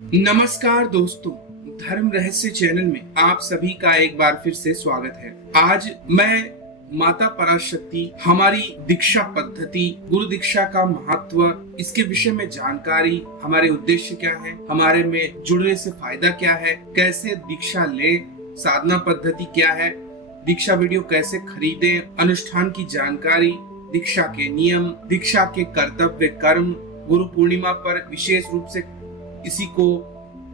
नमस्कार दोस्तों, धर्म रहस्य चैनल में आप सभी का एक बार फिर से स्वागत है। आज मैं माता पराशक्ति, हमारी दीक्षा पद्धति, गुरु दीक्षा का महत्व, इसके विषय में जानकारी, हमारे उद्देश्य क्या है, हमारे में जुड़ने से फायदा क्या है, कैसे दीक्षा लें, साधना पद्धति क्या है, दीक्षा वीडियो कैसे खरीदें, अनुष्ठान की जानकारी, दीक्षा के नियम, दीक्षा के कर्तव्य कर्म, गुरु पूर्णिमा पर विशेष रूप से इसी को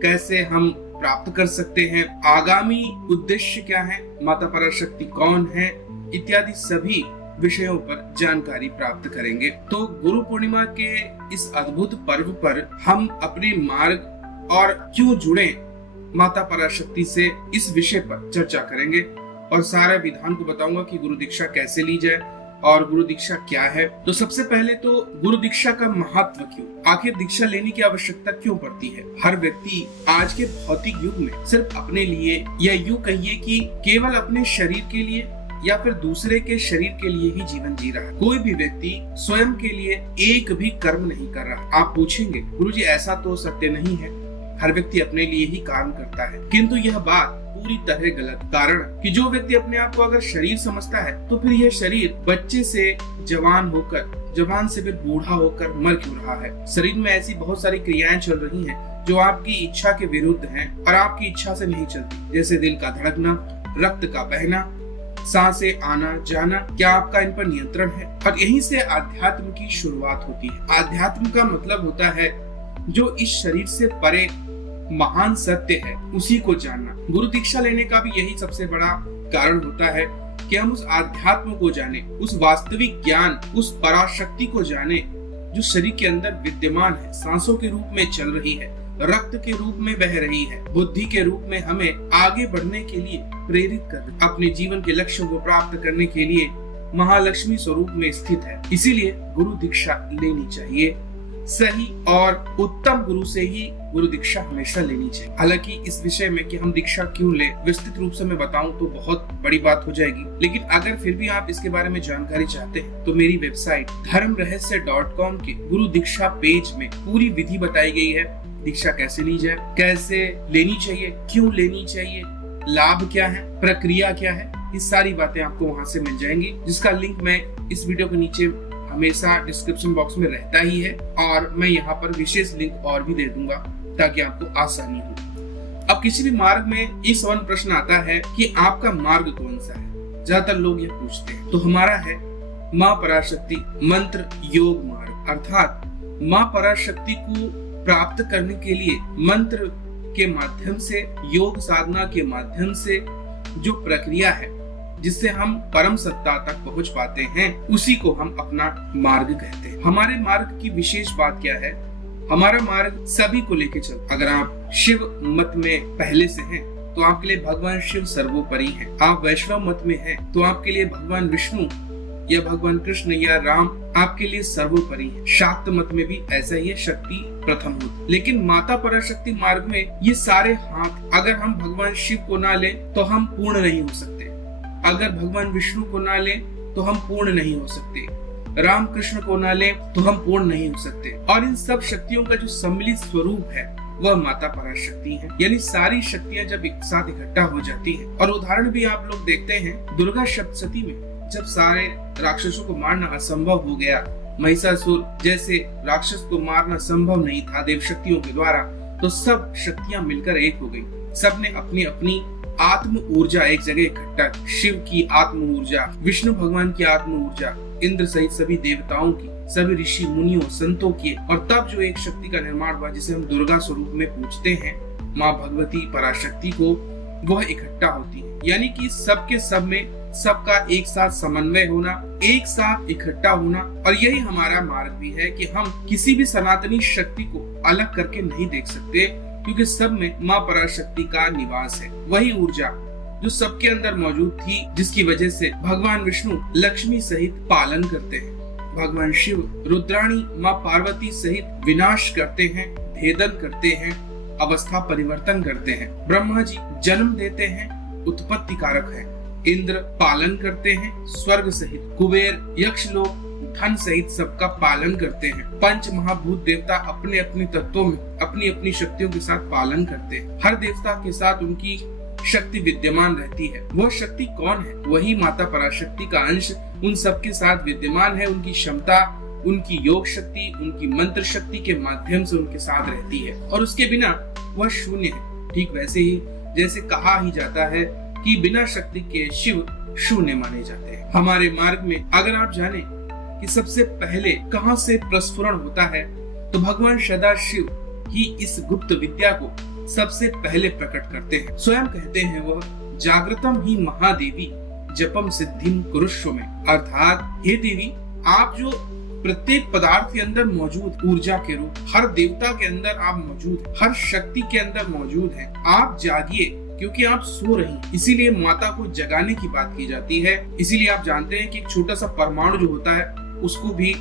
कैसे हम प्राप्त कर सकते हैं, आगामी उद्देश्य क्या है, माता पराशक्ति कौन है, इत्यादि सभी विषयों पर जानकारी प्राप्त करेंगे। तो गुरु पूर्णिमा के इस अद्भुत पर्व पर हम अपने मार्ग और क्यों जुड़े माता पराशक्ति से, इस विषय पर चर्चा करेंगे और सारे विधान को बताऊंगा कि गुरु दीक्षा कैसे ली जाए और गुरु दीक्षा क्या है। तो सबसे पहले तो गुरु दीक्षा का महत्व क्यों, आखिर दीक्षा लेने की आवश्यकता क्यों पड़ती है। हर व्यक्ति आज के भौतिक युग में सिर्फ अपने लिए, या यूं कहिए कि केवल अपने शरीर के लिए या फिर दूसरे के शरीर के लिए ही जीवन जी रहा है। कोई भी व्यक्ति स्वयं के लिए एक भी कर्म नहीं कर रहा। आप पूछेंगे गुरुजी ऐसा तो सत्य नहीं है, हर व्यक्ति अपने लिए ही काम करता है, किंतु यह बात पूरी तरह गलत। कारण कि जो व्यक्ति अपने आप को अगर शरीर समझता है तो फिर यह शरीर बच्चे से जवान होकर, जवान से फिर बूढ़ा होकर मर क्यों रहा है। शरीर में ऐसी बहुत सारी क्रियाएं चल रही हैं जो आपकी इच्छा के विरुद्ध हैं और आपकी इच्छा से नहीं चलती, जैसे दिल का धड़कना, रक्त का बहना, सांसें आना जाना। क्या आपका इन पर नियंत्रण है? और यहीं से आध्यात्म की शुरुआत होती है। आध्यात्म का मतलब होता है जो इस शरीर से परे महान सत्य है, उसी को जानना। गुरु दीक्षा लेने का भी यही सबसे बड़ा कारण होता है कि हम उस आध्यात्म को जाने, उस वास्तविक ज्ञान, उस पराशक्ति को जाने जो शरीर के अंदर विद्यमान है, सांसों के रूप में चल रही है, रक्त के रूप में बह रही है, बुद्धि के रूप में हमें आगे बढ़ने के लिए प्रेरित कर, अपने जीवन के लक्ष्यों को प्राप्त करने के लिए महालक्ष्मी स्वरूप में स्थित है। इसीलिए गुरु दीक्षा लेनी चाहिए। सही और उत्तम गुरु से ही गुरु दीक्षा हमेशा लेनी चाहिए। हालांकि इस विषय में कि हम दीक्षा क्यों ले, विस्तृत रूप से मैं बताऊं तो बहुत बड़ी बात हो जाएगी, लेकिन अगर फिर भी आप इसके बारे में जानकारी चाहते हैं तो मेरी वेबसाइट धर्मरहस्य.com के गुरु दीक्षा पेज में पूरी विधि बताई गई है। दीक्षा कैसे ली जाए, कैसे लेनी चाहिए, क्यों लेनी चाहिए, लाभ क्या है, प्रक्रिया क्या है, ये सारी बातें आपको वहां से मिल जाएंगी, जिसका लिंक मैं इस वीडियो के नीचे हमेशा डिस्क्रिप्शन बॉक्स में रहता ही है और मैं यहाँ पर विशेष लिंक और भी दे दूंगा ताकि आपको आसानी हो। अब किसी भी मार्ग में एक सवाल प्रश्न आता है कि आपका मार्ग कौन सा है। ज्यादातर लोग यह पूछते हैं, तो हमारा है माँ पराशक्ति मंत्र योग मार्ग, अर्थात माँ पराशक्ति को प्राप्त करने के लिए मंत्र के माध्यम से, योग साधना के माध्यम से जो प्रक्रिया है जिससे हम परम सत्ता तक पहुंच पाते हैं, उसी को हम अपना मार्ग कहते हैं। हमारे मार्ग की विशेष बात क्या है? हमारा मार्ग सभी को लेके चल। अगर आप शिव मत में पहले से हैं तो आपके लिए भगवान शिव सर्वोपरि हैं। आप वैष्णव मत में हैं तो आपके लिए भगवान विष्णु या भगवान कृष्ण या राम आपके लिए सर्वोपरि है। शाक्त मत में भी ऐसा ही है, शक्ति प्रथम होती। लेकिन माता पराशक्ति मार्ग में ये सारे हाथ, अगर हम भगवान शिव को ना लें तो हम पूर्ण नहीं हो सकते, अगर भगवान विष्णु को ना लें तो हम पूर्ण नहीं हो सकते, राम कृष्ण को ना लें तो हम पूर्ण नहीं हो सकते। और इन सब शक्तियों का जो सम्मिलित स्वरूप है वह माता पराशक्ति है। यानी सारी शक्तियां जब एक साथ इकट्ठा हो जाती हैं, और उदाहरण भी आप लोग देखते हैं दुर्गा सप्तशती में, जब सारे राक्षसों को मारना असंभव हो गया, महिषासुर जैसे राक्षस को मारना संभव नहीं था देव शक्तियों के द्वारा, तो सब शक्तियां मिलकर एक हो गई। सबने अपनी अपनी आत्म ऊर्जा एक जगह इकट्ठा, शिव की आत्म ऊर्जा, विष्णु भगवान की आत्म ऊर्जा, इंद्र सहित सभी देवताओं की, सभी ऋषि मुनियों संतों की, और तब जो एक शक्ति का निर्माण हुआ जिसे हम दुर्गा स्वरूप में पूजते हैं, माँ भगवती पराशक्ति को, वह इकट्ठा होती है। यानी कि सबके सब में सबका एक साथ समन्वय होना, एक साथ इकट्ठा होना। और यही हमारा मार्ग भी है कि हम किसी भी सनातनी शक्ति को अलग करके नहीं देख सकते, क्योंकि सब में माँ पराशक्ति का निवास है। वही ऊर्जा जो सबके अंदर मौजूद थी, जिसकी वजह से भगवान विष्णु लक्ष्मी सहित पालन करते हैं, भगवान शिव रुद्राणी माँ पार्वती सहित विनाश करते हैं, भेदन करते हैं, अवस्था परिवर्तन करते हैं, ब्रह्मा जी जन्म देते हैं, उत्पत्ति कारक है, इंद्र पालन करते हैं, स्वर्ग सहित कुबेर, यक्ष लोग थन सहित सबका पालन करते हैं। पंच महाभूत देवता अपने अपने तत्वों में अपनी अपनी शक्तियों के साथ पालन करते हैं। हर देवता के साथ उनकी शक्ति विद्यमान रहती है। वह शक्ति कौन है? वही माता पराशक्ति का अंश उन सबके साथ विद्यमान है। उनकी क्षमता, उनकी योग शक्ति, उनकी मंत्र शक्ति के माध्यम से उनके साथ रहती है और उसके बिना वह शून्य है। ठीक वैसे ही जैसे कहा ही जाता है कि बिना शक्ति के शिव शून्य माने जाते हैं। हमारे मार्ग में अगर आप जाने कि सबसे पहले कहां से प्रस्फुरण होता है, तो भगवान सदाशिव ही इस गुप्त विद्या को सबसे पहले प्रकट करते हैं। स्वयं कहते हैं वह जागृतम ही महादेवी जपम सिद्धिम कुरुष्व में, अर्थात हे देवी, आप जो प्रत्येक पदार्थ के अंदर मौजूद ऊर्जा के रूप, हर देवता के अंदर आप मौजूद, हर शक्ति के अंदर मौजूद हैं। आप जागिए क्योंकि आप सो रही हैं। इसीलिए माता को जगाने की बात की जाती है। इसीलिए आप जानते हैं कि एक छोटा सा परमाणु जो होता है उसको भी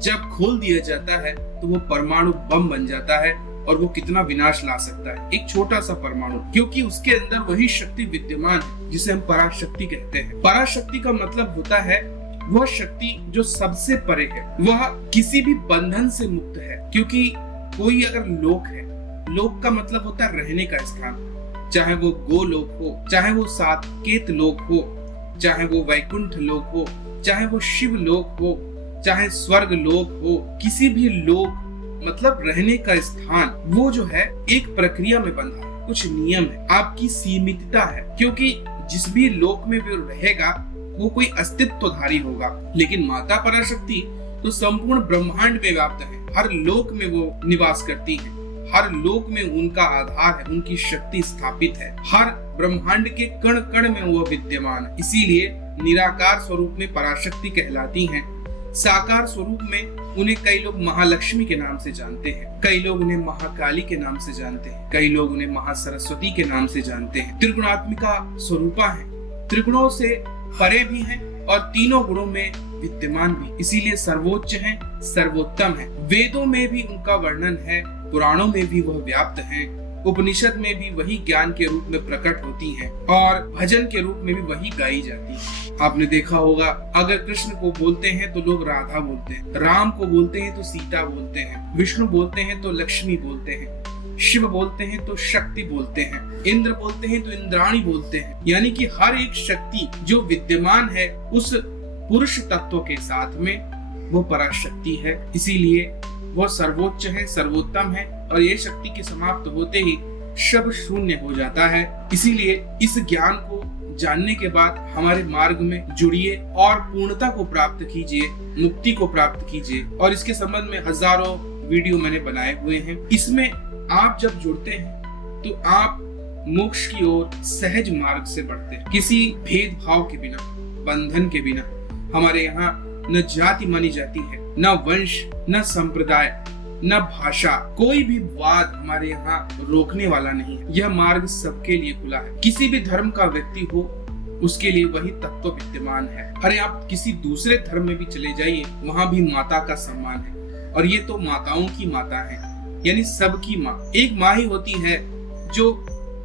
जब खोल दिया जाता है तो वो परमाणु बम बन जाता है और वो कितना विनाश ला सकता है, एक छोटा सा परमाणु, क्योंकि उसके अंदर वही शक्ति विद्यमान है जिसे हम पराशक्ति कहते हैं। पराशक्ति का मतलब होता है वह शक्ति जो सबसे परे है, वह किसी भी बंधन से मुक्त है। क्योंकि कोई अगर लोक है, लोक का मतलब होता है रहने का स्थान, चाहे वो गोलोक हो, चाहे वो साकेत लोक हो, चाहे वो वैकुंठ लोक हो, चाहे वो शिव लोक हो, चाहे स्वर्ग लोक हो, किसी भी लोक मतलब रहने का स्थान, वो जो है एक प्रक्रिया में बंधा है, कुछ नियम है, आपकी सीमितता है। क्योंकि जिस भी लोक में वो रहेगा वो कोई अस्तित्वधारी होगा, लेकिन माता पराशक्ति तो संपूर्ण ब्रह्मांड में व्याप्त है। हर लोक में वो निवास करती है, हर लोक में उनका आधार है, उनकी शक्ति स्थापित है, हर ब्रह्मांड के कण कण में वो विद्यमान है। इसीलिए निराकार स्वरूप में पराशक्ति कहलाती हैं। साकार स्वरूप में उन्हें कई लोग महालक्ष्मी के नाम से जानते हैं, कई लोग उन्हें महाकाली के नाम से जानते हैं, कई लोग उन्हें महासरस्वती के नाम से जानते हैं। त्रिगुणात्मिका स्वरूपा है, त्रिगुणों से परे भी हैं और तीनों गुणों में विद्यमान भी, इसीलिए सर्वोच्च हैं, सर्वोत्तम हैं। वेदों में भी उनका वर्णन है, पुराणों में भी वह व्याप्त हैं, उपनिषद में भी वही ज्ञान के रूप में प्रकट होती हैं और भजन के रूप में भी वही गाई जाती है। आपने देखा होगा, अगर कृष्ण को बोलते हैं तो लोग राधा बोलते हैं, राम को बोलते हैं तो सीता बोलते हैं, विष्णु बोलते हैं तो लक्ष्मी बोलते हैं, शिव बोलते हैं तो शक्ति बोलते हैं, इंद्र बोलते हैं तो इंद्राणी बोलते हैं। यानी कि हर एक शक्ति जो विद्यमान है उस पुरुष तत्व के साथ में वो पराशक्ति है। इसीलिए वो सर्वोच्च है, सर्वोत्तम है और ये शक्ति के समाप्त होते ही सब शून्य हो जाता है। इसीलिए इस ज्ञान को जानने के बाद हमारे मार्ग में जुड़िए और पूर्णता को प्राप्त कीजिए, मुक्ति को प्राप्त कीजिए। और इसके संबंध में हजारों वीडियो मैंने बनाए हुए हैं। इसमें आप जब जुड़ते हैं तो आप मोक्ष की ओर सहज मार्ग से बढ़ते हैं, किसी भेदभाव के बिना, बंधन के बिना। हमारे यहाँ न जाति मानी जाती है, न वंश, न संप्रदाय, न भाषा, कोई भी वाद हमारे यहाँ रोकने वाला नहीं है। यह मार्ग सबके लिए खुला है। किसी भी धर्म का व्यक्ति हो उसके लिए वही तत्व विद्यमान है। अरे आप किसी दूसरे धर्म में भी चले जाइए, वहाँ भी माता का सम्मान है। और ये तो माताओं की माता है, यानी सबकी माँ। एक माँ ही होती है जो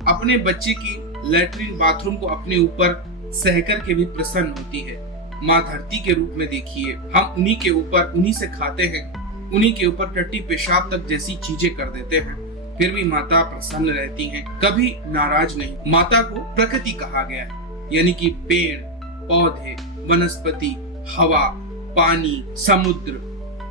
अपने बच्चे की लैट्रिन बाथरूम को अपने ऊपर सहकर के भी प्रसन्न होती है। माँ धरती के रूप में देखिए, हम उन्हीं के ऊपर, उन्हीं से खाते हैं, उन्हीं के ऊपर टट्टी पेशाब तक जैसी चीजें कर देते हैं, फिर भी माता प्रसन्न रहती हैं, कभी नाराज नहीं। माता को प्रकृति कहा गया है, यानी कि पेड़ पौधे, वनस्पति, हवा, पानी, समुद्र,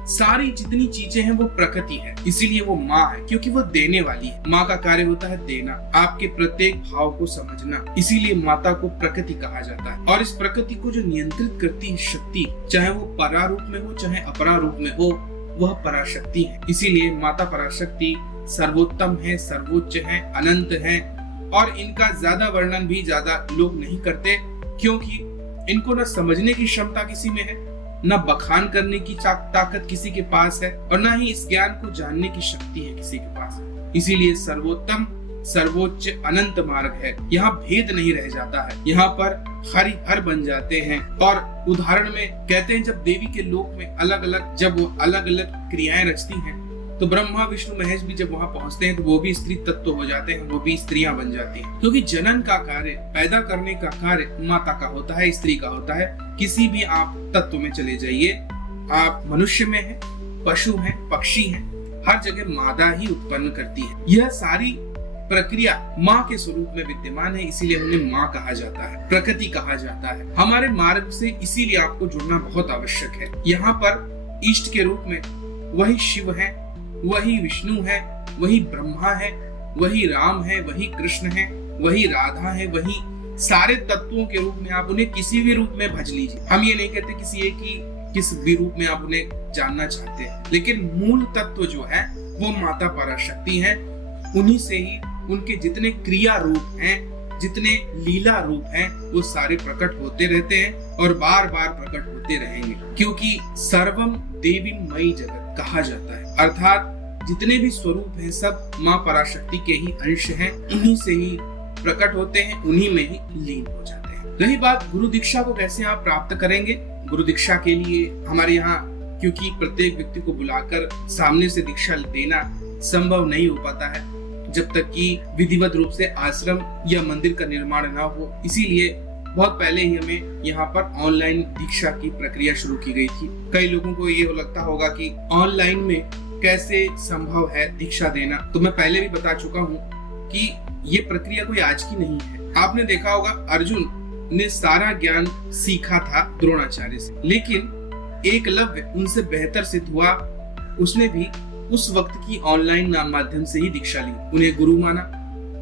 सारी जितनी चीजें हैं वो प्रकृति है। इसीलिए वो माँ है, क्योंकि वो देने वाली है। माँ का कार्य होता है देना, आपके प्रत्येक भाव को समझना। इसीलिए माता को प्रकृति कहा जाता है। और इस प्रकृति को जो नियंत्रित करती है शक्ति, चाहे वो परा रूप में हो चाहे अपरा रूप में हो, वह पराशक्ति है। इसीलिए माता पराशक्ति सर्वोत्तम है, सर्वोच्च है, अनंत है। और इनका ज्यादा वर्णन भी ज्यादा लोग नहीं करते, क्योंकि इनको न समझने की क्षमता किसी में है, न बखान करने की ताकत किसी के पास है, और न ही इस ज्ञान को जानने की शक्ति है किसी के पास। इसीलिए सर्वोत्तम, सर्वोच्च, अनंत मार्ग है। यहाँ भेद नहीं रह जाता है, यहाँ पर हरि हर बन जाते हैं। और उदाहरण में कहते हैं, जब देवी के लोक में अलग अलग, जब वो अलग अलग क्रियाएं रचती हैं, तो ब्रह्मा विष्णु महेश भी जब वहाँ पहुँचते हैं तो वो भी स्त्री तत्व हो जाते हैं, वो भी स्त्रियां बन जाती हैं। क्योंकि जनन का कार्य, पैदा करने का कार्य माता का होता है, स्त्री का होता है। किसी भी आप तत्व में चले जाइए, आप मनुष्य में हैं, पशु हैं, पक्षी हैं, हर जगह मादा ही उत्पन्न करती है। यह सारी प्रक्रिया माँ के स्वरूप में विद्यमान है, इसीलिए उन्हें माँ कहा जाता है, प्रकृति कहा जाता है। हमारे मार्ग से इसीलिए आपको जुड़ना बहुत आवश्यक है। यहाँ पर इष्ट के रूप में वही शिव है, वही विष्णु है, वही ब्रह्मा है, वही राम है, वही कृष्ण है, वही राधा है, वही सारे तत्वों के रूप में आप उन्हें किसी भी रूप में भज लीजिए। हम ये नहीं कहते किसी एक ही किस भी रूप में आप उन्हें जानना चाहते हैं, लेकिन मूल तत्व जो है वो माता पराशक्ति है। उन्हीं से ही उनके जितने क्रिया रूप हैं, जितने लीला रूप हैं, वो सारे प्रकट होते रहते हैं और बार बार प्रकट होते रहेंगे, क्योंकि सर्वम देवी मई जगत कहा जाता है। अर्थात जितने भी स्वरूप हैं सब माँ पराशक्ति के ही अंश हैं, उन्हीं से ही प्रकट होते हैं, उन्हीं में ही लीन हो जाते हैं। रही बात गुरु दीक्षा को कैसे आप प्राप्त करेंगे, गुरु दीक्षा के लिए हमारे यहाँ क्योंकि प्रत्येक व्यक्ति को बुलाकर सामने से दीक्षा देना संभव नहीं हो पाता है जब तक कि विधिवत रूप से आश्रम या मंदिर का निर्माण ना हो, इसीलिए बहुत पहले ही हमें यहाँ पर ऑनलाइन दीक्षा की प्रक्रिया शुरू की गई थी। कई लोगों को ये लगता होगा कि ऑनलाइन में कैसे संभव है दीक्षा देना, तो मैं पहले भी बता चुका हूँ कि ये प्रक्रिया कोई आज की नहीं है। आपने देखा होगा अर्जुन ने सारा ज्ञान सीखा था द्रोणाचार्य से, लेकिन एकलव्य उनसे बेहतर सिद्ध हुआ। उसने भी उस वक्त की ऑनलाइन माध्यम से ही दीक्षा ली, उन्हें गुरु माना,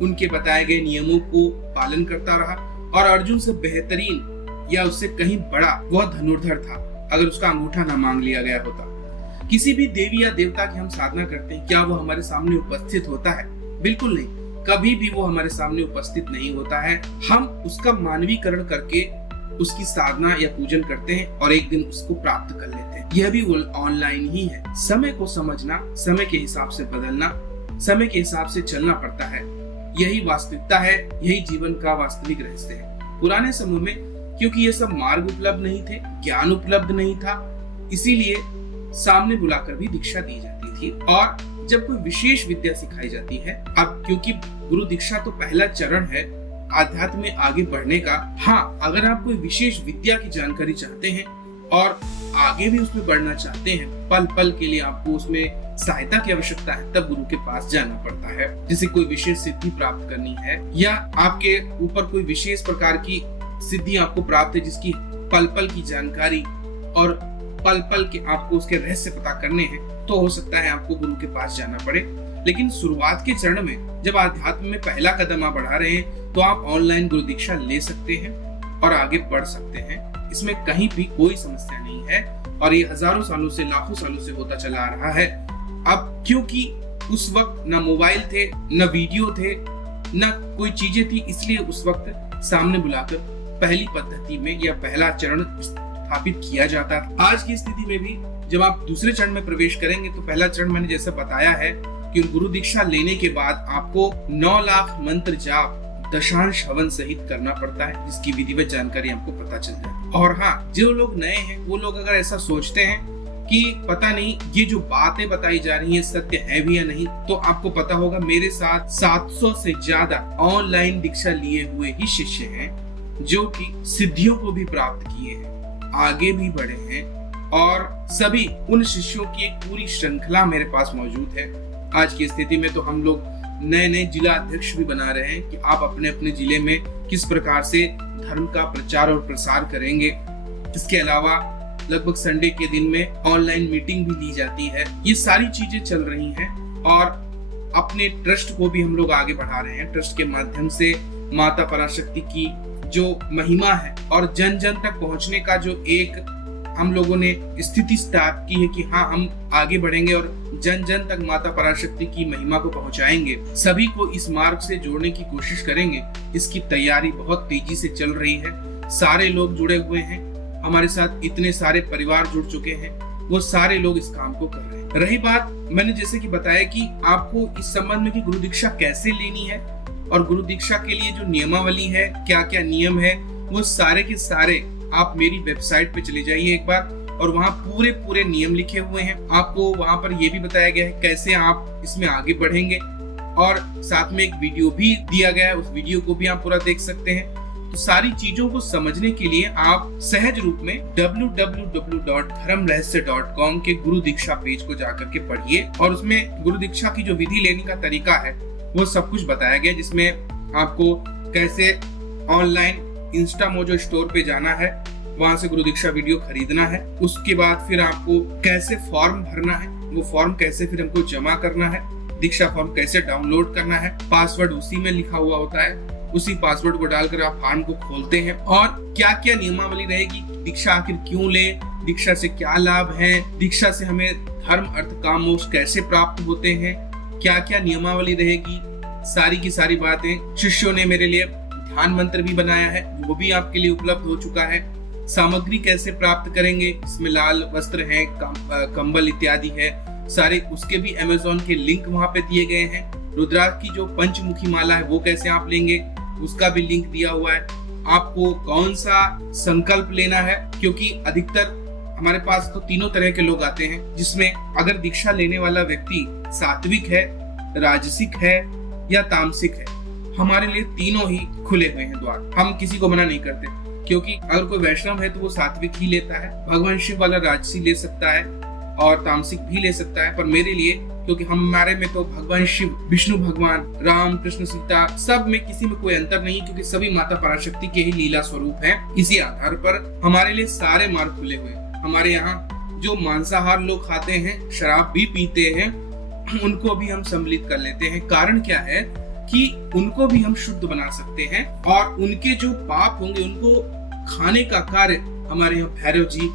उनके बताए गए नियमों को पालन करता रहा और अर्जुन से बेहतरीन या उससे कहीं बड़ा वह धनुर्धर था अगर उसका अंगूठा ना मांग लिया गया होता। किसी भी देवी या देवता की हम साधना करते हैं, क्या वो हमारे सामने उपस्थित होता है? बिल्कुल नहीं, कभी भी वो हमारे सामने उपस्थित नहीं होता है। हम उसका मानवीकरण करके उसकी साधना या पूजन करते हैं और एक दिन उसको प्राप्त कर लेते हैं। यह भी ऑनलाइन ही है। समय को समझना, समय के हिसाब से बदलना, समय के हिसाब से चलना पड़ता है। यही वास्तविकता है, यही जीवन का वास्तविक रहस्य है। पुराने समय में क्योंकि ये सब मार्ग उपलब्ध नहीं थे, ज्ञान उपलब्ध नहीं था, इसीलिए सामने बुलाकर भी दीक्षा दी जाती थी। और जब कोई विशेष विद्या सिखाई जाती है, अब क्योंकि गुरु दीक्षा तो पहला चरण है आध्यात्म में आगे बढ़ने का। हाँ, अगर आप कोई विशेष विद्या की जानकारी चाहते हैं और आगे भी उसमें बढ़ना चाहते हैं, पल पल के लिए आपको उसमें सहायता की आवश्यकता है, तब गुरु के पास जाना पड़ता है। जैसे कोई विशेष सिद्धि प्राप्त करनी है या आपके ऊपर कोई विशेष प्रकार की सिद्धि आपको प्राप्त है जिसकी पल पल की जानकारी और पल पल के आपको उसके रहस्य पता करने हैं, तो हो सकता है आपको गुरु के पास जाना पड़े। लेकिन शुरुआत के चरण में जब आध्यात्म में पहला कदम आप बढ़ा रहे हैं, तो आप ऑनलाइन गुरु दीक्षा ले सकते हैं और आगे बढ़ सकते हैं। इसमें कहीं भी कोई समस्या नहीं है और ये हजारों सालों से, लाखों सालों से होता चला आ रहा है। अब क्योंकि उस वक्त न मोबाइल थे, न वीडियो थे, न कोई चीजें थी, इसलिए उस वक्त सामने बुलाकर पहली पद्धति में या पहला चरण स्थापित किया जाता था। आज की स्थिति में भी जब आप दूसरे चरण में प्रवेश करेंगे, तो पहला चरण मैंने जैसा बताया है कि गुरु दीक्षा लेने के बाद आपको 9 लाख मंत्र जाप दशांश हवन सहित करना पड़ता है, जिसकी विधिवत जानकारी आपको पता चल जाए। और हाँ, जो लोग नए हैं वो लोग अगर ऐसा सोचते हैं कि पता नहीं ये जो बातें बताई जा रही है सत्य है भी या नहीं, तो आपको पता होगा मेरे साथ 700 से ज्यादा ऑनलाइन दीक्षा लिए हुए ही शिष्य हैं जो कि सिद्धियों को भी प्राप्त किए हैं, आगे भी बढ़े हैं और सभी उन शिष्यों की एक पूरी श्रृंखला मेरे पास मौजूद है। आज की स्थिति में तो हम लोग नए नए जिला अध्यक्ष भी बना रहे हैं कि आप अपने अपने जिले में किस प्रकार से धर्म का प्रचार और प्रसार करेंगे। इसके अलावा लगभग संडे के दिन में ऑनलाइन मीटिंग भी ली जाती है। ये सारी चीजें चल रही हैं और अपने ट्रस्ट को भी हम लोग आगे बढ़ा रहे हैं। ट्रस्ट के माध्यम से माता पराशक्ति की जो महिमा है और जन जन तक पहुंचने का जो एक हम लोगों ने स्थिति स्थापित की है कि हाँ, हम आगे बढ़ेंगे और जन जन तक माता पराशक्ति की महिमा को पहुंचाएंगे, सभी को इस मार्ग से जोड़ने की कोशिश करेंगे। इसकी तैयारी बहुत तेजी से चल रही है। सारे लोग जुड़े हुए हैं, हमारे साथ इतने सारे परिवार जुड़ चुके हैं, वो सारे लोग इस काम को कर रहे हैं। रही बात, मैंने जैसे कि बताया कि आपको इस संबंध में कि गुरु दीक्षा कैसे लेनी है और गुरु दीक्षा के लिए जो नियमावली है, क्या क्या नियम है, वो सारे के सारे आप मेरी वेबसाइट पे चले जाइए एक बार और वहाँ पूरे नियम लिखे हुए हैं। आपको वहाँ पर ये भी बताया गया है कैसे आप इसमें आगे बढ़ेंगे और साथ में एक वीडियो भी दिया गया है, उस वीडियो को भी आप पूरा देख सकते हैं। तो सारी चीजों को समझने के लिए आप सहज रूप में www.dharmrahasya.com के गुरु दीक्षा पेज को जाकर के पढ़िए और उसमें गुरु दीक्षा की जो विधि लेने का तरीका है वो सब कुछ बताया गया, जिसमें आपको कैसे ऑनलाइन इंस्टा मोजो स्टोर पे जाना है, वहां से गुरु दीक्षा वीडियो खरीदना है, उसके बाद फिर आपको कैसे फॉर्म भरना है, वो फॉर्म कैसे फिर हमको जमा करना है, दीक्षा फॉर्म कैसे डाउनलोड करना है, पासवर्ड उसी में लिखा हुआ होता है, उसी पासवर्ड को डालकर आप फॉर्म को खोलते हैं और क्या क्या नियमावली रहेगी, दीक्षा आखिर क्यों ले, दीक्षा से क्या लाभ है, दीक्षा से हमें धर्म अर्थ काम मोक्ष कैसे प्राप्त होते हैं, क्या क्या नियमावली रहेगी, सारी की सारी बातें। शिष्यों ने मेरे लिए ध्यान मंत्र भी बनाया है, वो भी आपके लिए उपलब्ध हो चुका है। सामग्री कैसे प्राप्त करेंगे, इसमें लाल वस्त्र है, कंबल इत्यादि है, सारे उसके भी अमेज़न के लिंक वहां पे दिए गए हैं। रुद्राक्ष की जो पंचमुखी माला है वो कैसे आप लेंगे, उसका भी लिंक दिया हुआ है। आपको कौन सा संकल्प लेना है, क्योंकि अधिकतर हमारे पास तो तीनों तरह के लोग आते हैं, जिसमें अगर दीक्षा लेने वाला व्यक्ति सात्विक है, राजसिक है या तामसिक है, हमारे लिए तीनों ही खुले हुए हैं द्वार, हम किसी को मना नहीं करते। क्योंकि अगर कोई वैष्णव है तो वो सात्विक ही लेता है, भगवान शिव वाला राजसी ले सकता है और तामसिक भी ले सकता है, पर मेरे लिए, क्योंकि हमारे में तो भगवान शिव, विष्णु भगवान, राम, कृष्ण, सीता, सब में किसी में कोई अंतर नहीं, क्योंकि सभी माता पराशक्ति के ही लीला स्वरूप हैं। इसी आधार पर हमारे लिए सारे मार्ग खुले हुए हैं। हमारे यहाँ जो मांसाहार लोग खाते हैं, शराब भी पीते हैं, उनको भी हम सम्मिलित कर लेते हैं। कारण क्या है कि उनको भी हम शुद्ध बना सकते हैं और उनके जो पाप होंगे उनको खाने का कार्य हमारे यहाँ भैरव जी,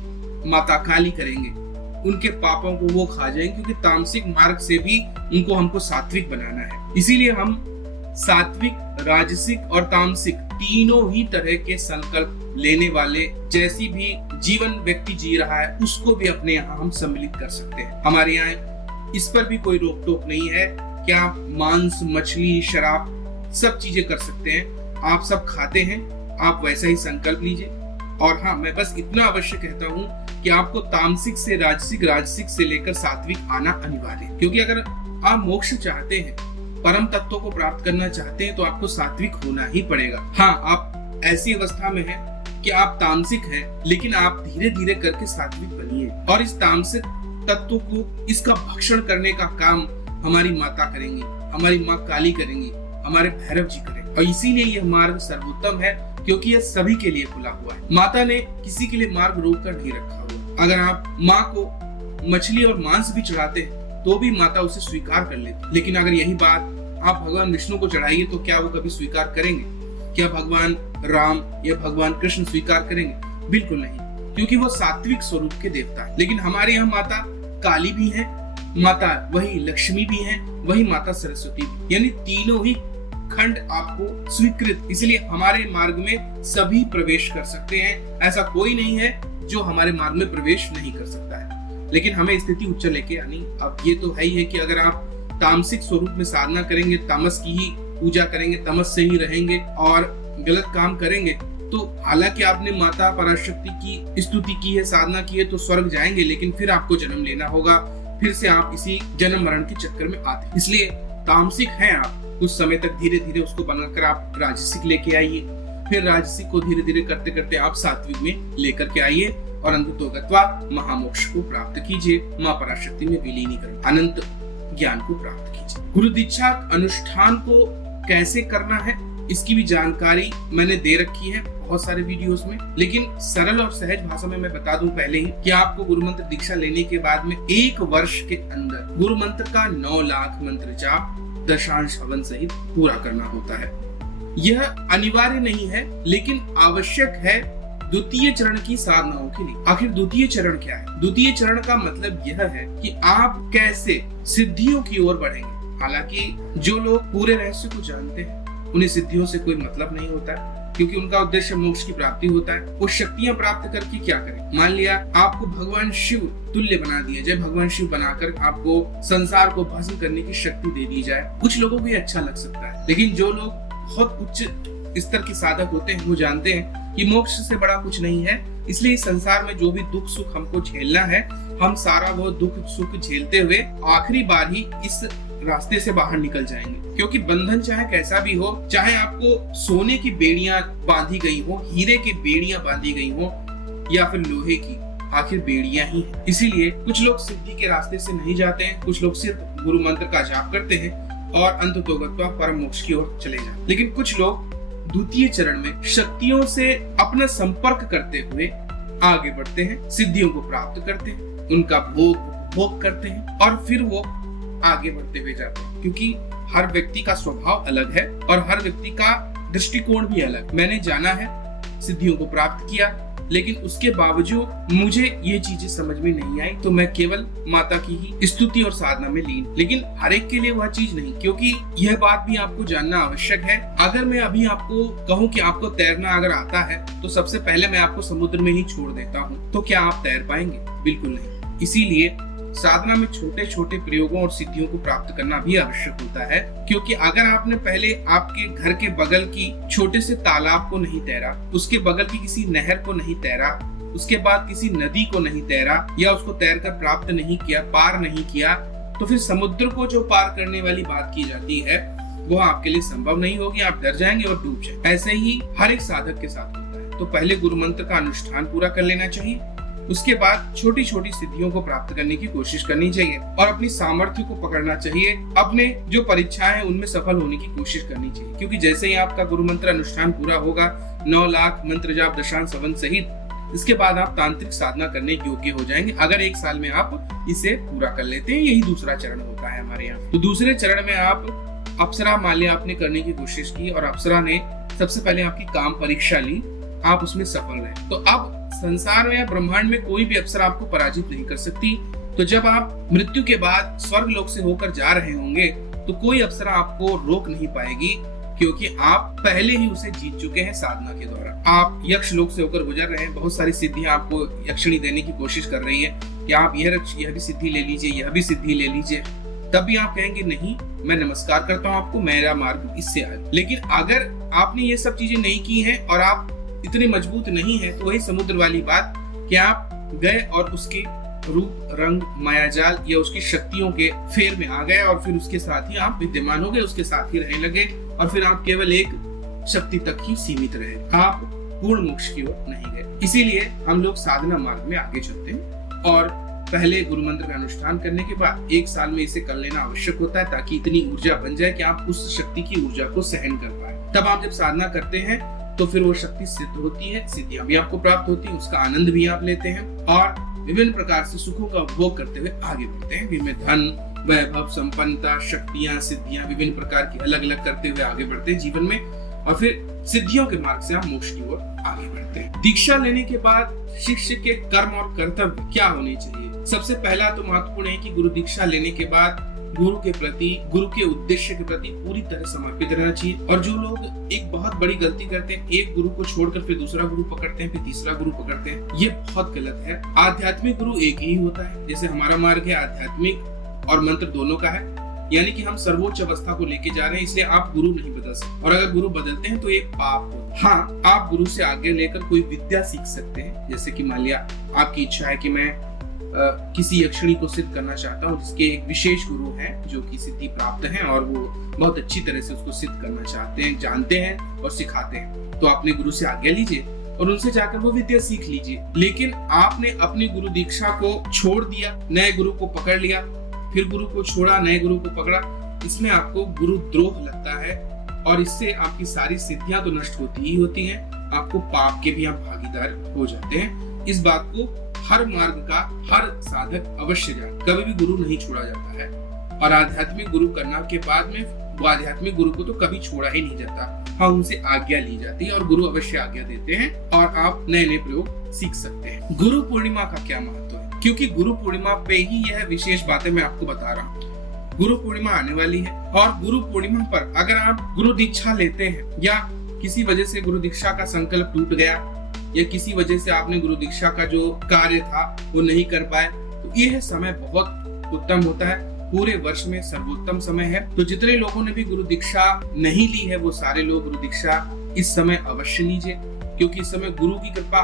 माता काली करेंगे, उनके पापों को वो खा जाएंगे, क्योंकि तामसिक मार्ग से भी उनको हमको सात्विक बनाना है। इसीलिए हम सात्विक, राजसिक और तामसिक तीनों ही तरह के संकल्प लेने वाले, जैसी भी जीवन व्यक्ति जी रहा है उसको भी अपने यहाँ हम सम्मिलित कर सकते हैं। हमारे यहाँ इस पर भी कोई रोक टोक नहीं है कि आप मांस, मछली, शराब सब चीजें कर सकते हैं। आप सब खाते हैं, आप वैसा ही संकल्प लीजिए। और हाँ, मैं बस इतना अवश्य कहता हूँ कि आपको तामसिक से राजसिक, राजसिक से लेकर सात्विक आना अनिवार्य है, क्योंकि अगर आप मोक्ष चाहते हैं, परम तत्व को प्राप्त करना चाहते हैं, तो आपको सात्विक होना ही पड़ेगा। हाँ, आप ऐसी अवस्था में हैं कि आप तामसिक हैं, लेकिन आप धीरे धीरे करके सात्विक बनिए और इस तामसिक तत्व को, इसका भक्षण करने का काम हमारी माता करेंगी, हमारी माँ काली करेंगी, हमारे भैरव जी करेंगे। और इसीलिए यह मार्ग सर्वोत्तम है, क्योंकि यह सभी के लिए खुला हुआ है। माता ने किसी के लिए मार्ग रोक कर नहीं रखा हुआ। अगर आप माँ को मछली और मांस भी चढ़ाते हैं तो भी माता उसे स्वीकार कर लेती। लेकिन अगर यही बात आप भगवान विष्णु को चढ़ाइए तो क्या वो कभी स्वीकार करेंगे? क्या भगवान राम या भगवान कृष्ण स्वीकार करेंगे? बिल्कुल नहीं, क्योंकि वो सात्विक स्वरूप के देवता है। लेकिन हमारे यहाँ माता काली भी है, माता वही लक्ष्मी भी है, वही माता सरस्वती भी, यानी तीनों ही खंड आपको स्वीकृत। इसलिए हमारे मार्ग में सभी प्रवेश कर सकते हैं। ऐसा कोई नहीं है जो हमारे मार्ग में प्रवेश नहीं कर सकता है। लेकिन हमें स्थिति उच्च लेके आनी। अब ये तो है ही है कि अगर आप तामसिक स्वरूप में साधना करेंगे, तमस की ही पूजा करेंगे, तमस से ही रहेंगे और गलत काम करेंगे, तो हालांकि आपने माता पराशक्ति की स्तुति की है, साधना की है, तो स्वर्ग जाएंगे, लेकिन फिर आपको जन्म लेना होगा, फिर से आप इसी जन्म मरण के चक्कर में आते हैं। इसलिए तामसिक हैं आप, कुछ समय तक धीरे धीरे उसको बनाकर आप राजसिक लेके आइए, फिर राजसिक को धीरे धीरे करते करते आप सात्विक में लेकर के आइए और अंततोगत्वा महामोक्ष को प्राप्त कीजिए, मां पराशक्ति में विलीनीकरण, अनंत ज्ञान को प्राप्त कीजिए। गुरु दीक्षा अनुष्ठान को कैसे करना है इसकी भी जानकारी मैंने दे रखी है बहुत सारे वीडियोस में, लेकिन सरल और सहज भाषा में मैं बता दूं पहले ही कि आपको गुरु मंत्र दीक्षा लेने के बाद में 1 वर्ष के अंदर गुरु मंत्र का 9 लाख मंत्र जाप दशांश हवन सहित पूरा करना होता है। यह अनिवार्य नहीं है, लेकिन आवश्यक है द्वितीय चरण की साधनाओं के लिए। आखिर द्वितीय चरण क्या है? द्वितीय चरण का मतलब यह है कि आप कैसे सिद्धियों की ओर बढ़ेंगे। हालांकि जो लोग पूरे रहस्य को जानते हैं उन्हें सिद्धियों से कोई मतलब नहीं होता, क्योंकि उनका उद्देश्य मोक्ष की प्राप्ति होता है। वो शक्तियां प्राप्त करके क्या करें? मान लिया आपको भगवान शिव तुल्य बना दिया जाए, भगवान शिव बनाकर आपको संसार को भस्म करने की शक्ति दे दी जाए, कुछ लोगों को ये अच्छा लग सकता है। लेकिन जो लोग बहुत उच्च स्तर के साधक होते हैं वो जानते हैं कि मोक्ष से बड़ा कुछ नहीं है। इसलिए संसार में जो भी दुख सुख हमको झेलना है हम सारा वो दुख सुख झेलते हुए आखिरी बार ही इस रास्ते से बाहर निकल जाएंगे। क्योंकि बंधन चाहे कैसा भी हो, चाहे आपको सोने की बेड़ियां बांधी गई हो, हीरे की बेड़ियां बांधी गई हो या फिर लोहे की, आखिर बेड़ियां ही हैं। इसीलिए कुछ लोग सिद्धि के रास्ते से नहीं जाते हैं, कुछ लोग सिर्फ गुरु मंत्र का जाप करते हैं और अंततोगत्वा परम मोक्ष की ओर चले जाते हैं। लेकिन कुछ लोग द्वितीय चरण में शक्तियों से अपना संपर्क करते हुए आगे बढ़ते हैं, सिद्धियों को प्राप्त करते हैं, उनका भोग करते हैं और फिर वो आगे बढ़ते हुए जाते हैं। क्योंकि हर व्यक्ति का स्वभाव अलग है और हर व्यक्ति का दृष्टिकोण भी अलग। मैंने जाना है, सिद्धियों को प्राप्त किया, लेकिन उसके बावजूद मुझे ये चीजें समझ में नहीं आई, तो मैं केवल माता की ही स्तुति और साधना में लीन। लेकिन हर एक के लिए वह चीज नहीं, क्योंकि यह बात भी आपको जानना आवश्यक है। अगर मैं अभी आपको कहूँ कि आपको तैरना अगर आता है, तो सबसे पहले मैं आपको समुद्र में ही छोड़ देता हूँ, तो क्या आप तैर पाएंगे? बिल्कुल नहीं। इसीलिए साधना में छोटे छोटे प्रयोगों और सिद्धियों को प्राप्त करना भी आवश्यक होता है। क्योंकि अगर आपने पहले आपके घर के बगल की छोटे से तालाब को नहीं तैरा, उसके बगल की किसी नहर को नहीं तैरा, उसके बाद किसी नदी को नहीं तैरा या उसको तैरकर प्राप्त नहीं किया, पार नहीं किया, तो फिर समुद्र को जो पार करने वाली बात की जाती है वो आपके लिए संभव नहीं होगी। आप डर जाएंगे और डूब जाएंगे। ऐसे ही हर एक साधक के साथ होता है। तो पहले गुरु मंत्र का अनुष्ठान पूरा कर लेना चाहिए, उसके बाद छोटी छोटी सिद्धियों को प्राप्त करने की कोशिश करनी चाहिए और अपनी सामर्थ्य को पकड़ना चाहिए। अपने जो परीक्षाएं हैं उनमें सफल होने की कोशिश करनी चाहिए। क्योंकि जैसे ही आपका गुरु मंत्र अनुष्ठान पूरा होगा, 9 लाख मंत्र जाप दशांश हवन सहित, इसके बाद आप तांत्रिक साधना करने योग्य हो जाएंगे। अगर 1 साल में आप इसे पूरा कर लेते हैं, यही दूसरा चरण होता है हमारे यहाँ। तो दूसरे चरण में आप अप्सरा माल्य आपने करने की कोशिश की और अप्सरा ने सबसे पहले आपकी काम परीक्षा ली, आप उसमें सफल रहे। तो अब संसार में या ब्रह्मांड में कोई भी अप्सरा आपको पराजित नहीं कर सकती। तो जब आप मृत्यु के बाद स्वर्ग लोक से होकर जा रहे होंगे, तो कोई अप्सरा आपको रोक नहीं पाएगी, क्योंकि आप पहले ही उसे जीत चुके हैं साधना के द्वारा। आप यक्ष लोक से होकर गुजर रहे हैं, बहुत सारी सिद्धियां आपको यक्षिणी देने की कोशिश कर रही है कि आप यह भी सिद्धि ले लीजिए, यह भी सिद्धि ले लीजिए। तब भी आप कहेंगे नहीं, मैं नमस्कार करता हूँ आपको, मेरा मार्ग इससे आगे। लेकिन अगर आपने ये सब चीजें नहीं की हैं और आप इतने मजबूत नहीं है, तो वही समुद्र वाली बात कि आप गए और उसके रूप रंग मायाजाल या उसकी शक्तियों के फेर में आ गए और फिर उसके साथ ही आप विद्यमान हो गए, उसके साथ ही रहने लगे और फिर आप केवल एक शक्ति तक ही सीमित रहे, आप पूर्ण मोक्ष की ओर नहीं गए। इसीलिए हम लोग साधना मार्ग में आगे चलते हैं और पहले गुरु मंत्र का अनुष्ठान करने के बाद 1 साल में इसे कर लेना आवश्यक होता है, ताकि इतनी ऊर्जा बन जाए कि आप उस शक्ति की ऊर्जा को सहन कर पाए। तब आप जब साधना करते हैं तो फिर वो शक्ति सिद्ध होती है, सिद्धियां भी आपको प्राप्त होती है, उसका आनंद भी आप लेते हैं और विभिन्न प्रकार से सुखों का उपभोग करते हुए आगे बढ़ते हैं। जिनमें धन, वैभव, संपन्नता, शक्तियां, सिद्धियां विभिन्न प्रकार की अलग अलग करते हुए आगे बढ़ते हैं जीवन में और फिर सिद्धियों के मार्ग से आप मोक्ष की ओर आगे बढ़ते हैं। दीक्षा लेने के बाद शिष्य के कर्म और कर्तव्य क्या होने चाहिए? सबसे पहला तो महत्वपूर्ण है कि गुरु दीक्षा लेने के बाद गुरु के प्रति, गुरु के उद्देश्य के प्रति पूरी तरह समर्पित रहना चाहिए। और जो लोग एक बहुत बड़ी गलती करते हैं, एक गुरु को छोड़कर फिर दूसरा गुरु पकड़ते हैं, फिर तीसरा गुरु पकड़ते हैं, ये बहुत गलत है। आध्यात्मिक गुरु एक ही होता है। जैसे हमारा मार्ग है आध्यात्मिक और मंत्र दोनों का है, यानी कि हम सर्वोच्च अवस्था को लेके जा रहे हैं, इसलिए आप गुरु नहीं बदल सकते। और अगर गुरु बदलते हैं तो ये पाप होता है। हाँ, आप गुरु से आगे लेकर कोई विद्या सीख सकते हैं। जैसे कि मान लिया आपकी इच्छा है कि मैं किसी यक्षिणी को सिद्ध करना चाहता हूँ, जिसके एक विशेष गुरु हैं जो कि सिद्धि प्राप्त हैं और वो बहुत अच्छी तरह से उसको सिद्ध करना चाहते हैं, जानते हैं और सिखाते हैं, तो अपने गुरु से आज्ञा लीजिए और उनसे जाकर वो विद्या सीख लीजिए। लेकिन आपने अपनी गुरु दीक्षा को छोड़ दिया, नए गुरु को पकड़ लिया, फिर गुरु को छोड़ा, नए गुरु को पकड़ा, इसमें आपको गुरु द्रोह लगता है और इससे आपकी सारी सिद्धियां तो नष्ट होती ही होती हैं, आपको पाप के भी आप भागीदार हो जाते हैं। इस बात को हर मार्ग का हर साधक अवश्य जाने, कभी भी गुरु नहीं छोड़ा जाता है। और आध्यात्मिक गुरु करना के बाद में वो आध्यात्मिक गुरु को तो कभी छोड़ा ही नहीं जाता। हाँ, उनसे आज्ञा ली जाती है और गुरु अवश्य आज्ञा देते हैं और आप नए नए प्रयोग सीख सकते हैं। गुरु पूर्णिमा का क्या महत्व है? क्योंकि गुरु पूर्णिमा पे ही यह विशेष बातें मैं आपको बता रहा हूँ। गुरु पूर्णिमा आने वाली है और गुरु पूर्णिमा पर अगर आप गुरु दीक्षा लेते हैं या किसी वजह से गुरु दीक्षा का संकल्प टूट गया या किसी वजह से आपने गुरु दीक्षा का जो कार्य था वो नहीं कर पाए, तो यह समय बहुत उत्तम होता है, पूरे वर्ष में सर्वोत्तम समय है। तो जितने लोगों ने भी गुरु दीक्षा नहीं ली है वो सारे लोग गुरु दीक्षा इस समय अवश्य लीजिए क्योंकि इस समय गुरु की कृपा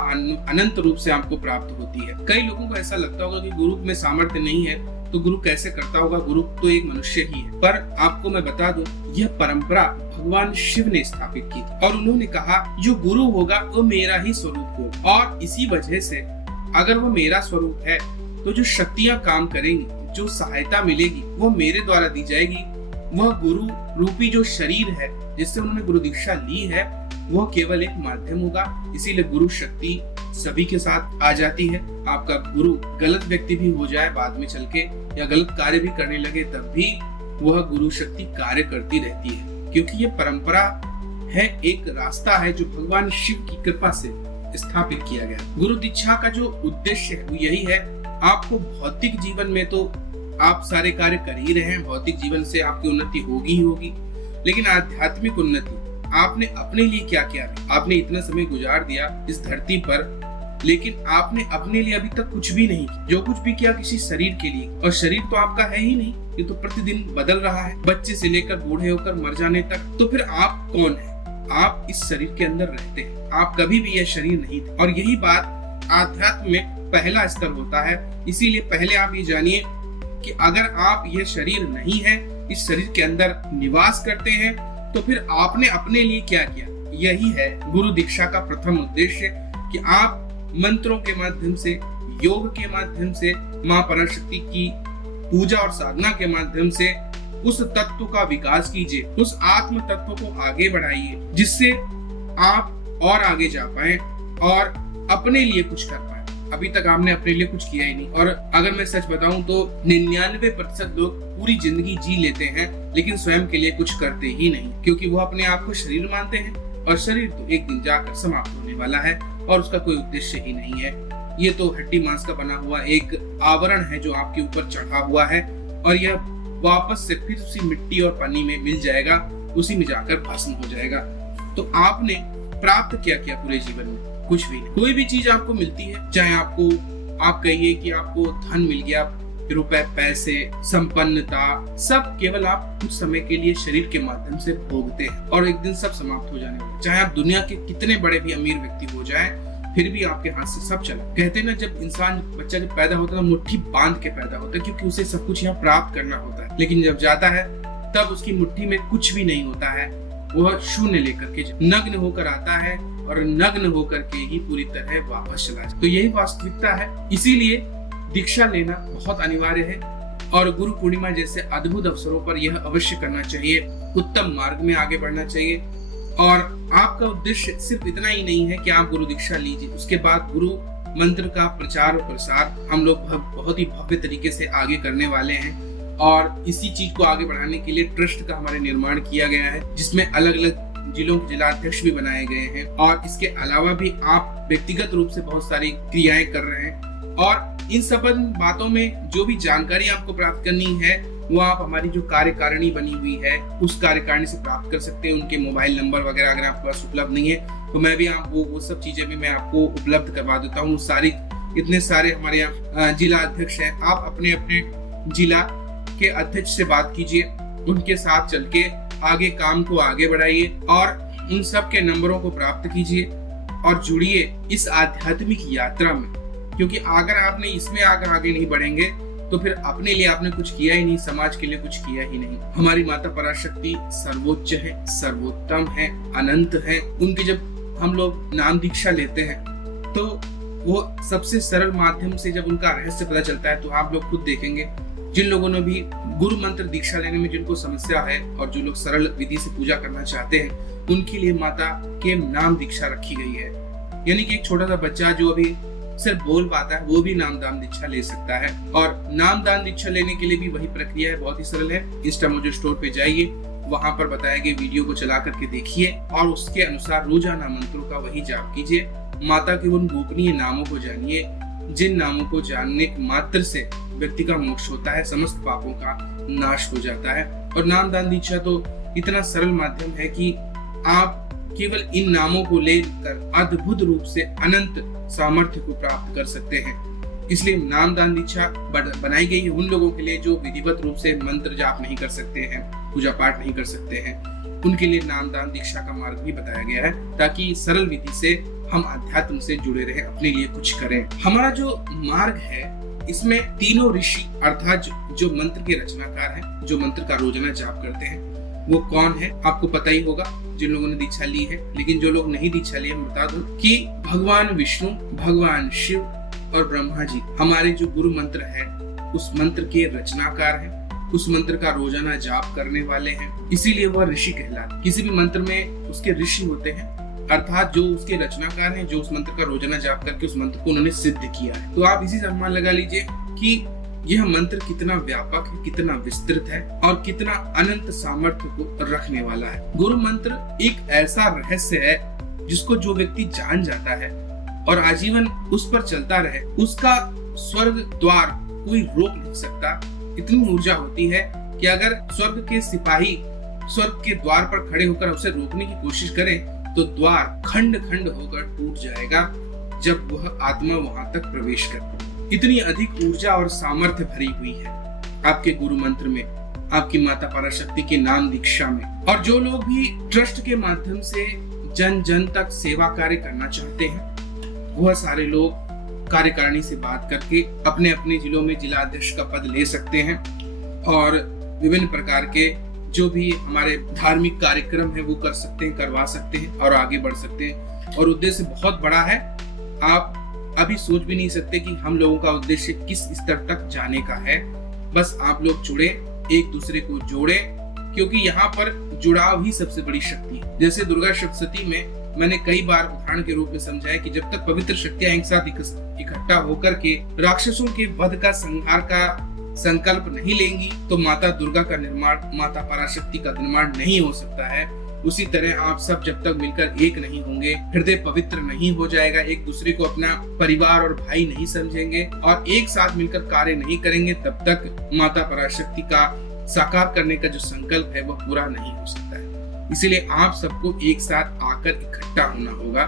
अनंत रूप से आपको प्राप्त होती है। कई लोगों को ऐसा लगता होगा कि गुरु में सामर्थ्य नहीं है तो गुरु कैसे करता होगा, गुरु तो एक मनुष्य ही है। पर आपको मैं बता दूं, यह परंपरा भगवान शिव ने स्थापित की थी और उन्होंने कहा जो गुरु होगा वो मेरा ही स्वरूप होगा, और इसी वजह से अगर वो मेरा स्वरूप है तो जो शक्तियां काम करेंगी, जो सहायता मिलेगी वो मेरे द्वारा दी जाएगी। वह गुरु रूपी जो शरीर है जिससे उन्होंने गुरु दीक्षा ली है वह केवल एक माध्यम होगा। इसीलिए गुरु शक्ति सभी के साथ आ जाती है। आपका गुरु गलत व्यक्ति भी हो जाए बाद में चल के या गलत कार्य भी करने लगे तब भी वह गुरु शक्ति कार्य करती रहती है, क्योंकि ये परंपरा है, एक रास्ता है जो भगवान शिव की कृपा से स्थापित किया गया। गुरु दीक्षा का जो उद्देश्य है वो यही है, आपको भौतिक जीवन में तो आप सारे कार्य कर ही रहे हैं, भौतिक जीवन से आपकी उन्नति होगी ही होगी, लेकिन आध्यात्मिक उन्नति आपने अपने लिए क्या किया? आपने इतना समय गुजार दिया इस धरती पर, लेकिन आपने अपने लिए अभी तक कुछ भी नहीं किया। जो कुछ भी किया किसी शरीर के लिए, और शरीर तो आपका है ही नहीं, ये तो प्रतिदिन बदल रहा है, बच्चे से लेकर बूढ़े होकर मर जाने तक। तो फिर आप कौन है? आप इस शरीर के अंदर रहते हैं, आप कभी भी यह शरीर नहीं थे। और यही बात आध्यात्म में पहला स्तर होता है। इसीलिए पहले आप ये जानिए कि अगर आप यह शरीर नहीं है, इस शरीर के अंदर निवास करते हैं, तो फिर आपने अपने लिए क्या किया? यही है गुरु दीक्षा का प्रथम उद्देश्य, कि आप मंत्रों के माध्यम से, योग के माध्यम से, मां पराशक्ति की पूजा और साधना के माध्यम से उस तत्व का विकास कीजिए, उस आत्म तत्व को आगे बढ़ाइए, जिससे आप और आगे जा पाए और अपने लिए कुछ कर पाए। अभी तक आपने अपने लिए कुछ किया ही नहीं। और अगर मैं सच बताऊं तो 99% लोग पूरी जिंदगी जी लेते हैं लेकिन स्वयं के लिए कुछ करते ही नहीं, क्योंकि वो अपने आप को शरीर मानते हैं और शरीर तो एक दिन जाकर समाप्त होने वाला है और उसका कोई उद्देश्य ही नहीं है। ये तो हड्डी मांस का बना हुआ एक आवरण है जो आपके ऊपर चढ़ा हुआ है, और यह वापस से फिर उसी मिट्टी और पानी में मिल जाएगा, उसी में जाकर भस्म हो जाएगा। तो आपने प्राप्त क्या किया पूरे जीवन में? कुछ भी नहीं। कोई भी चीज आपको मिलती है, चाहे आपको आप कहिए कि आपको धन मिल गया, रुपए, पैसे, संपन्नता, सब केवल आप कुछ समय के लिए शरीर के माध्यम से भोगते हैं और एक दिन सब समाप्त हो जाने वाला। चाहे आप दुनिया के कितने बड़े भी अमीर व्यक्ति हो जाएं, फिर भी आपके हाथ से सब चला। कहते हैं ना, जब इंसान बच्चा जब पैदा होता है मुट्ठी बांध के पैदा होता है, क्योंकि उसे सब कुछ यहाँ प्राप्त करना होता है, लेकिन जब जाता है तब उसकी मुट्ठी में कुछ भी नहीं होता है, वह शून्य लेकर के नग्न होकर आता है और नग्न होकर के ही पूरी तरह वापस चला जाता है। तो यही वास्तविकता है। इसीलिए दीक्षा लेना बहुत अनिवार्य है और गुरु पूर्णिमा जैसे अद्भुत अवसरों पर यह अवश्य करना चाहिए। उत्तम मार्ग में आगे बढ़ना चाहिए और आपका उद्देश्य सिर्फ इतना ही नहीं है कि आप गुरु दीक्षा लीजिए, उसके बाद गुरु मंत्र का प्रचार और प्रसार हम लोग बहुत ही भव्य तरीके से आगे करने वाले हैं। और इसी चीज को आगे बढ़ाने के लिए ट्रस्ट का हमारे निर्माण किया गया है, जिसमें अलग अलग जिलों के जिलाध्यक्ष भी बनाए गए हैं और इसके अलावा भी आप व्यक्तिगत रूप से बहुत सारी क्रियाएं कर रहे हैं। और इन सब बातों में जो भी जानकारी आपको प्राप्त करनी है वो आप हमारी जो कार्यकारिणी बनी हुई है उस कार्यकारिणी से प्राप्त कर सकते हैं। उनके मोबाइल नंबर वगैरह अगर आपके पास उपलब्ध नहीं है तो मैं भी आप वो सब चीजें भी मैं आपको उपलब्ध करवा देता हूँ। सारी इतने सारे हमारे यहाँ जिला अध्यक्ष हैं, आप अपने अपने जिला के अध्यक्ष से बात कीजिए, उनके साथ चल के आगे काम को आगे बढ़ाइए और उन सब के नंबरों को प्राप्त कीजिए और जुड़िए इस आध्यात्मिक यात्रा में। क्योंकि अगर आपने इसमें आगे नहीं बढ़ेंगे तो फिर अपने लिए आपने कुछ किया ही नहीं, समाज के लिए कुछ किया ही नहीं। हमारी माता पराशक्ति सर्वोच्च है, सर्वोत्तम है, अनंत है। उनकी जब हम लोग नाम दीक्षा लेते हैं तो वो सबसे सरल माध्यम से जब उनका रहस्य पता चलता है तो आप लोग खुद देखेंगे, जिन लोगों ने भी गुरु मंत्र दीक्षा लेने में जिनको समस्या है और जो लोग सरल विधि से पूजा करना चाहते हैं उनके लिए माता के नाम दीक्षा रखी गई है। यानी कि एक छोटा सा बच्चा जो अभी सिर्फ बोल पाता है वो भी नामदान दीक्षा ले सकता है। और नामदान दीक्षा लेने के लिए भी वही प्रक्रिया है, बहुत ही सरल है। इंस्टा मोजो स्टोर पे जाइए, वहां पर बताए गए वीडियो को चला करके देखिए और उसके अनुसार रोजाना मंत्रों का वही जाप कीजिए। माता के उन गोपनीय नामों को जानिए जिन नामों को जानने मात्र से व्यक्ति का मोक्ष होता है, समस्त पापों का नाश हो जाता है। और नामदान दीक्षा तो इतना सरल माध्यम है कि आप केवल इन नामों को लेकर अद्भुत रूप से अनंत सामर्थ्य को प्राप्त कर सकते हैं। इसलिए नामदान दीक्षा बनाई गई है उन लोगों के लिए जो विधिवत रूप से मंत्र जाप नहीं कर सकते हैं, पूजा पाठ नहीं कर सकते हैं, उनके लिए नामदान दीक्षा का मार्ग भी बताया गया है ताकि सरल विधि से हम अध्यात्म से जुड़े रहें, अपने लिए कुछ करें। हमारा जो मार्ग है इसमें तीनों ऋषि अर्थात जो मंत्र के रचनाकार हैं, जो मंत्र का रोजाना जाप करते हैं, वो कौन है आपको पता ही होगा जिन लोगों ने दीक्षा ली है। लेकिन जो लोग नहीं दीक्षा ली, मैं बता दूं कि भगवान विष्णु, भगवान शिव और ब्रह्मा जी हमारे जो गुरु मंत्र है उस मंत्र के रचनाकार हैं, उस मंत्र का रोजाना जाप करने वाले हैं, इसीलिए वह ऋषि कहलाते। किसी भी मंत्र में उसके ऋषि होते हैं, अर्थात जो उसके रचनाकार हैं, जो उस मंत्र का रोजाना जाप करके उस मंत्र को उन्होंने सिद्ध किया है। तो आप इसी से अनुमान लगा लीजिए कि यह मंत्र कितना व्यापक है, कितना विस्तृत है और कितना अनंत सामर्थ्य को रखने वाला है। गुरु मंत्र एक ऐसा रहस्य है जिसको जो व्यक्ति जान जाता है और आजीवन उस पर चलता रहे, उसका स्वर्ग द्वार कोई रोक नहीं सकता। इतनी ऊर्जा होती है कि अगर स्वर्ग के सिपाही स्वर्ग के द्वार पर खड़े होकर उसे रोकने की कोशिश करें तो द्वार खंड खंड होकर टूट जाएगा जब वह आत्मा वहां तक प्रवेश करे। इतनी अधिक ऊर्जा और सामर्थ्य भरी हुई है आपके गुरु मंत्र में, आपकी माता पराशक्ति के नाम दीक्षा में। और जो लोग भी ट्रस्ट के माध्यम से जन जन तक सेवा कार्य करना चाहते हैं, वह सारे लोग कार्यकारिणी से बात करके अपने अपने जिलों में जिलाध्यक्ष का पद ले सकते हैं और विभिन्न प्रकार के जो भी हमारे धार्मिक कार्यक्रम है वो कर सकते हैं, करवा सकते हैं और आगे बढ़ सकते हैं। और उद्देश्य बहुत बड़ा है, आप अभी सोच भी नहीं सकते कि हम लोगों का उद्देश्य किस स्तर तक जाने का है। बस आप लोग जुड़े, एक दूसरे को जोड़े, क्योंकि यहाँ पर जुड़ाव ही सबसे बड़ी शक्ति है। जैसे दुर्गा सप्तशती में मैंने कई बार उदाहरण के रूप में समझाया कि जब तक पवित्र शक्तियां एक साथ इकट्ठा होकर के राक्षसों के वध का, संहार का संकल्प नहीं लेंगी तो माता दुर्गा का निर्माण, माता पराशक्ति का निर्माण नहीं हो सकता है। उसी तरह आप सब जब तक मिलकर एक नहीं होंगे, हृदय पवित्र नहीं हो जाएगा, एक दूसरे को अपना परिवार और भाई नहीं समझेंगे और एक साथ मिलकर कार्य नहीं करेंगे, तब तक माता पराशक्ति का साकार करने का जो संकल्प है वह पूरा नहीं हो सकता है। इसीलिए आप सबको एक साथ आकर इकट्ठा होना होगा,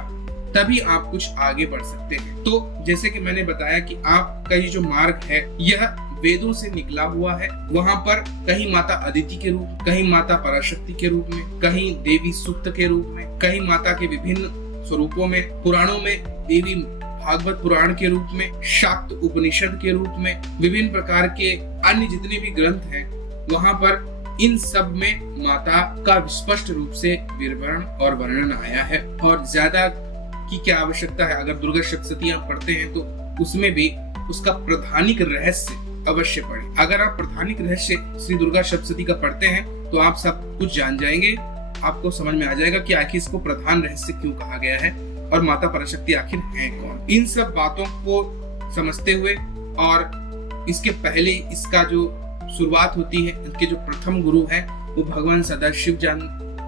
तभी आप कुछ आगे बढ़ सकते हैं। तो जैसे कि मैंने बताया कि आपका ये जो मार्ग है यह वेदों से निकला हुआ है। वहां पर कहीं माता अदिति के रूप, कहीं माता पराशक्ति के रूप में, कहीं देवी सुक्त के रूप में, कहीं माता के विभिन्न स्वरूपों में, पुराणों में देवी भागवत पुराण के रूप में, शाक्त उपनिषद के रूप में, विभिन्न प्रकार के अन्य जितने भी ग्रंथ हैं वहां पर इन सब में माता का स्पष्ट रूप से विवरण और वर्णन आया है। और ज्यादा की क्या आवश्यकता है, अगर दुर्गा सप्तशती आप पढ़ते हैं तो उसमें भी उसका प्रधानिक रहस्य अवश्य पढ़े। अगर आप प्रधानिक रहस्य श्री दुर्गा सप्तशती का पढ़ते हैं तो आप सब कुछ जान जाएंगे, आपको समझ में आ जाएगा कि आखिर इसको प्रधान रहस्य क्यों कहा गया है और माता पराशक्ति आखिर है कौन। इन सब बातों को समझते हुए और इसके पहले इसका जो शुरुआत होती है, इनके जो प्रथम गुरु हैं वो भगवान सदाशिव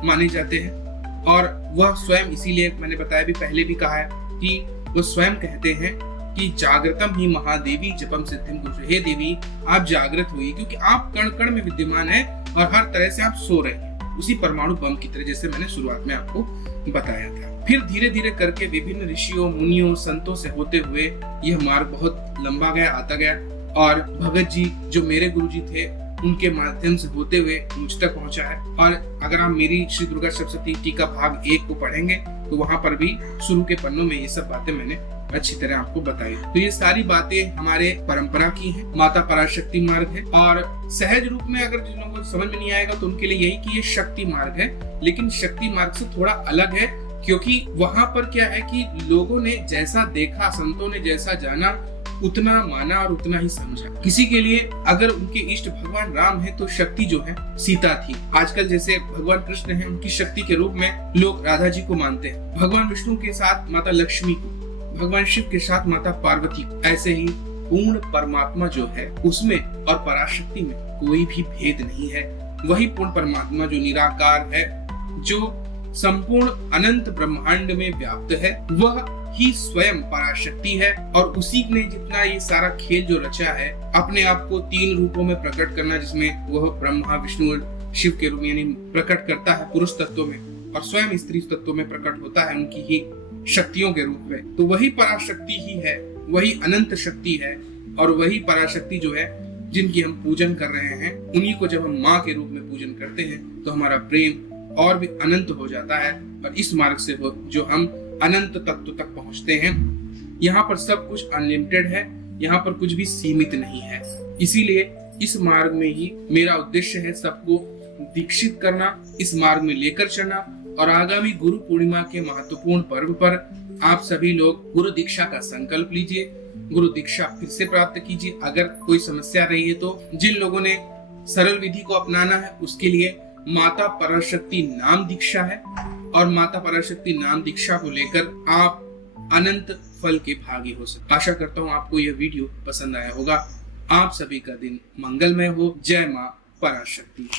माने जाते हैं। और वह स्वयं, इसीलिए मैंने बताया भी, पहले भी कहा है कि वो स्वयं कहते हैं कि जागृतम ही महादेवी जपम सिद्धिम कुरु। हे देवी आप जागृत हुई, क्योंकि आप कण कण में विद्यमान है और हर तरह से आप सो रहे हैं, उसी परमाणु बम की तरह, जैसे मैंने शुरुआत में आपको बताया था। फिर धीरे धीरे करके विभिन्न ऋषियों, मुनियों, संतों से होते हुए यह मार्ग बहुत लंबा गया, आता गया और भगत जी जो मेरे गुरु जी थे उनके माध्यम से होते हुए मुझ तक पहुंचा है। और अगर आप मेरी श्री दुर्गा सप्तशती टीका भाग 1 को पढ़ेंगे तो वहां पर भी शुरू के पन्नों में ये सब बातें मैंने अच्छी तरह आपको बताई। तो ये सारी बातें हमारे परंपरा की हैं, माता पराशक्ति मार्ग है। और सहज रूप में अगर जिन लोगों को समझ में नहीं आएगा तो उनके लिए यही कि ये शक्ति मार्ग है, लेकिन शक्ति मार्ग से थोड़ा अलग है, क्योंकि वहां पर क्या है कि लोगों ने जैसा देखा, संतों ने जैसा जाना, उतना माना और उतना ही समझा। किसी के लिए अगर उनके इष्ट भगवान राम है तो शक्ति जो है सीता थी। आजकल जैसे भगवान कृष्ण है, उनकी शक्ति के रूप में लोग राधा जी को मानते हैं, भगवान विष्णु के साथ माता लक्ष्मी को, भगवान शिव के साथ माता पार्वती को। ऐसे ही पूर्ण परमात्मा जो है उसमें और पराशक्ति में कोई भी भेद नहीं है। वही पूर्ण परमात्मा जो निराकार है, जो संपूर्ण अनंत ब्रह्मांड में व्याप्त है, वह ही स्वयं पराशक्ति है। और उसी ने जितना ये सारा खेल जो रचा है, अपने आप को 3 रूपों में प्रकट करना, जिसमें वह ब्रह्मा, विष्णु और शिव के रूप में यानी प्रकट करता है पुरुष तत्व में, और स्वयं स्त्री तत्व में प्रकट होता है उनकी ही शक्तियों के रूप में। तो वही पराशक्ति ही है, वही अनंत शक्ति है। और वही पराशक्ति जो है जिनकी हम पूजन कर रहे हैं, उन्हीं को जब हम माँ के रूप में पूजन करते हैं तो हमारा प्रेम और भी अनंत हो जाता है। और इस मार्ग से जो हम अनंत तत्व तक पहुंचते हैं। यहाँ पर सब कुछ अनलिमिटेड है, यहाँ पर कुछ भी सीमित नहीं है। इसीलिए इस मार्ग में ही मेरा उद्देश्य है सबको दीक्षित करना, इस मार्ग में लेकर चलना। और आगामी गुरु पूर्णिमा के महत्वपूर्ण पर्व पर आप सभी लोग गुरु दीक्षा का संकल्प लीजिए, गुरु दीक्षा फिर से प्राप्त कीजिए। अगर कोई समस्या रही है तो जिन लोगों ने सरल विधि को अपनाना है उसके लिए माता पराशक्ति नाम दीक्षा है, और माता पराशक्ति नाम दीक्षा को लेकर आप अनंत फल के भागी हो सकते। आशा करता हूँ आपको यह वीडियो पसंद आया होगा। आप सभी का दिन मंगलमय हो। जय मां पराशक्ति।